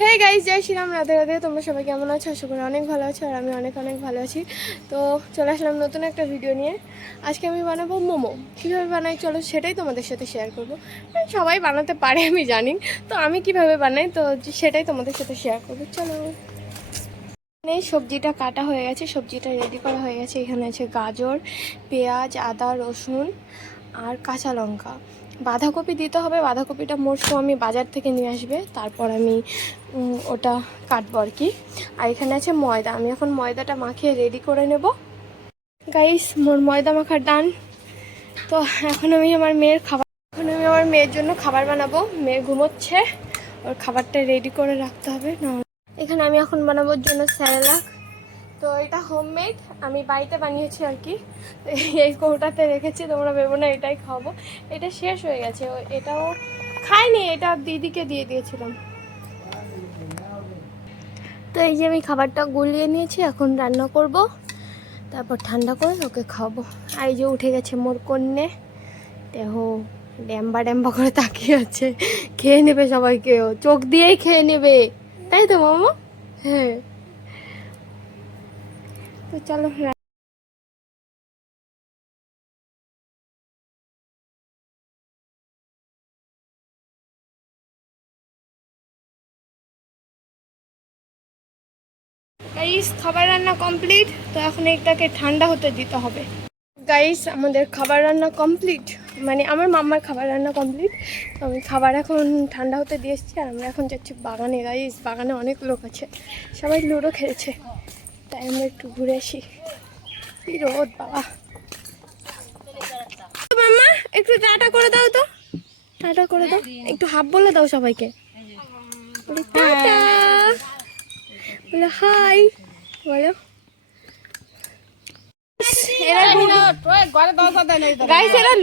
হে guys জয় শ্রীরাম রাধে রাধে তোমরা সবাই কেমন আছো? আশা করি অনেক ভালো আছো আর আমি অনেক অনেক ভালো আছি। তো চলে আসলাম নতুন একটা ভিডিও নিয়ে। আজকে আমি বানাবো মোমো। কীভাবে বানাই চলো সেটাই তোমাদের সাথে শেয়ার করব। হ্যাঁ, সবাই বানাতে পারে আমি জানি। তো আমি কীভাবে বানাই? তো সেটাই তোমাদের সাথে শেয়ার করব। চলো। এখানে সবজিটা কাটা হয়ে গেছে সবজিটা রেডি করা হয়ে গেছে। এখানে আছে গাজর পেঁয়াজ আদা রসুন আর কাঁচা লঙ্কা। বাঁধাকপি দিতে হবে। বাঁধাকপিটা মোটকো আমি বাজার থেকে নিয়ে আসবে। তারপর আমি ওটা কাটবো আর কি। আর এখানে আছে ময়দা। আমি এখন ময়দাটা মাখিয়ে রেডি করে নেব। গাইস মোর ময়দা মাখার ডান তো এখন আমি আমার মেয়ের খাবার, এখন আমি আমার মেয়ের জন্য খাবার বানাবো। মেয়ে ঘুমোচ্ছে। ওর খাবারটা রেডি করে রাখতে হবে না এখানে আমি এখন বানাবোর জন্য স্যালাক তো এটা হোমমেড আমি বাড়িতে বানিয়েছি আর কি। এই কৌটাতে রেখেছি, তোমরা ভেবো না, এটাই খাব। এটা শেষ হয়ে গেছে এটাও খাইনি এটা দিদিকে দিয়ে দিয়েছিলাম। তো এই যে আমি খাবারটা গুলিয়ে নিয়েছি, এখন রান্না করব। তারপর ঠান্ডা করে ওকে খাব আর যে উঠে গেছে মোর কন্যে। দেহ ড্যাম্বা ড্যাম্বা করে তাকিয়ে আছে। খেয়ে নেবে সবাইকেও চোখ দিয়েই খেয়ে নেবে। তাই তো, মামা? হ্যাঁ। তো চলো গাইস খাবার রান্না কমপ্লিট তো এখন এটাকে ঠান্ডা হতে দিতে হবে। গাইস আমাদের খাবার রান্না কমপ্লিট মানে আমার মাম্মার খাবার রান্না কমপ্লিট তো আমি খাবার এখন ঠান্ডা হতে দিয়ে এসেছি, আর আমরা এখন যাচ্ছি বাগানে। গাইস বাগানে অনেক লোক আছে। সবাই লুডো খেলছে। তাই আমরা একটু ঘুরে আসি। কি রোদ, বাবা। মাম্মা একটু টাটা করে দাও তো। টাটা করে দাও। একটু হাফ বলে দাও সবাইকে। টাটা। হাই। বলো।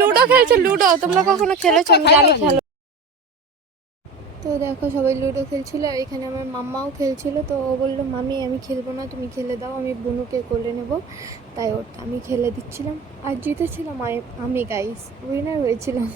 লুডো খেলছে, লুডো। তোমরা কখনো খেলেছো? জানি খেলো। তো দেখো সবাই লুডো খেলছিল আর এখানে আমার মাম্মাও খেলছিল, তো ও বলল মামি আমি খেলব না, তুমি খেলে দাও, আমি বুনুকে কোলে নেব। তাই ওর আমি খেলে দিচ্ছিলাম। আর জিতেছিলাম আমি গাইস উইনার হয়েছিলাম।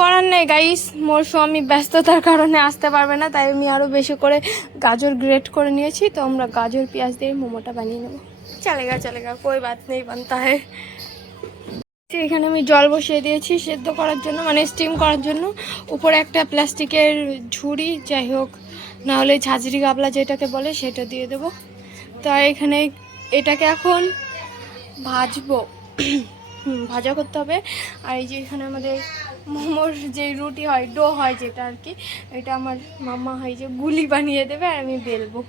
করার নেই গাইস মোর স্বামী ব্যস্ততার কারণে আসতে পারবে না, তাই আমি আরও বেশি করে গাজর গ্রেট করে নিয়েছি। তো আমরা গাজর, পেঁয়াজ দিয়ে মোমোটা বানিয়ে নেব। চলেগা চলেগা কই বাত নেই বানতা হয় এখানে আমি জল বসিয়ে দিয়েছি সেদ্ধ করার জন্য মানে স্টিম করার জন্য। উপরে একটা প্লাস্টিকের ঝুড়ি, যাই হোক, না হলে ঝাঁঝরি গাবলা যেটাকে বলে, সেটা দিয়ে দেবো। তো এখানে এটাকে এখন ভাজবো। ভাজা করতে হবে। আর এই যে এখানে আমাদের মোমোর যে রুটি হয় ডো হয় যেটা আর কি এটা আমার মাম্মা হয় যে গুলি বানিয়ে দেবে আর আমি বেলবো।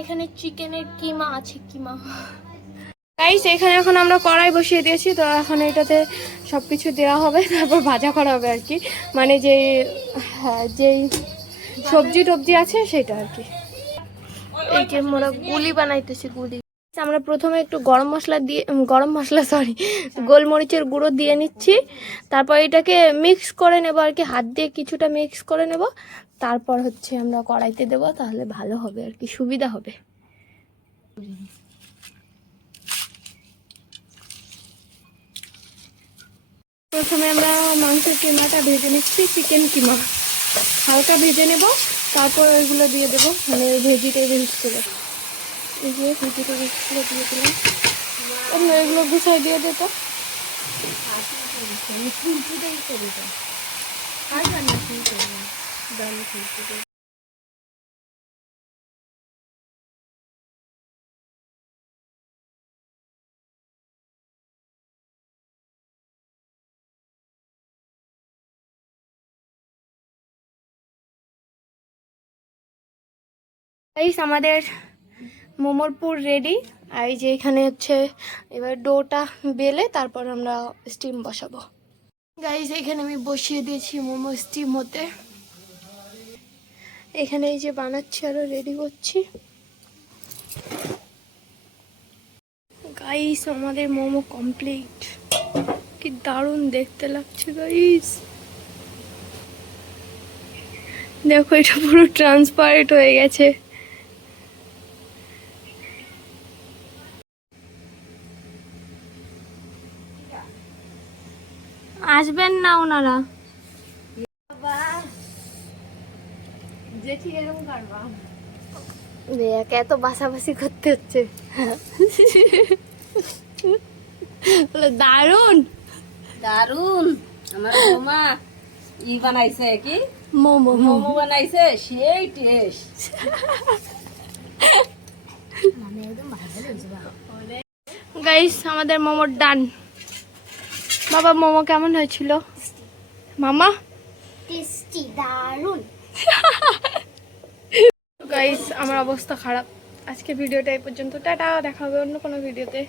এখানে চিকেনের কিমা আছে কিমা। গাইস এখানে এখন আমরা কড়াই বসিয়ে দিয়েছি তো এখন এটাতে সব কিছু দেওয়া হবে তারপর ভাজা করা হবে আর কি মানে যে হ্যাঁ যেই সবজি টবজি আছে সেটা আর কি এই যে মোরা গুলি বানাইতেছি গুলি। আমরা প্রথমে একটু গরম মশলা দিয়ে গরম মশলা সরি গোলমরিচের গুঁড়ো দিয়ে নিচ্ছি। তারপর এটাকে মিক্স করে নেব আর কি, হাত দিয়ে কিছুটা মিক্স করে নেব। তারপর হচ্ছে আমরা কড়াইতে দেবো, তাহলে ভালো হবে আর কি, সুবিধা হবে। প্রথমে আমরা মাংসের কিমাটা ভেজে নিচ্ছি চিকেন কিমা। হালকা ভেজে নেব, তারপর ওইগুলো দিয়ে দেবো মানে ভেজিটেবলসগুলো এই যে ভেজিটেবলসগুলো দিয়ে দিলাম। আমরা এগুলো গুছাই দিয়ে দিত গাইস আমাদের মোমোর পুর রেডি আর এই যে এখানে হচ্ছে, এবার ডোটা বেলে তারপর আমরা স্টিম বসাবো। গাইস এখানে আমি বসিয়ে দিয়েছি মোমো স্টিম হতে। এখানে এই যে বানাচ্ছি, আরও রেডি করছি। গাইস আমাদের মোমো কমপ্লিট কি দারুণ দেখতে লাগছে গাইস দেখো, এটা পুরো ট্রান্সপারেন্ট হয়ে গেছে। আসবেন না ওনারা। এত বাসাবাসি করতে হচ্ছে। বলে দারুণ! দারুণ আমার বৌমা ই বানাইছে কি? মোমো। মোমো বানাইছে সেই টেস্ট গাইস আমাদের মোমোর ডান। বাবা মোমো কেমন হয়েছিল? মামা? টেস্টি দারুণ গাইস আমার অবস্থা খারাপ। আজকে ভিডিওটা এই পর্যন্ত। টাটা দেখা হবে অন্য কোনো ভিডিওতে।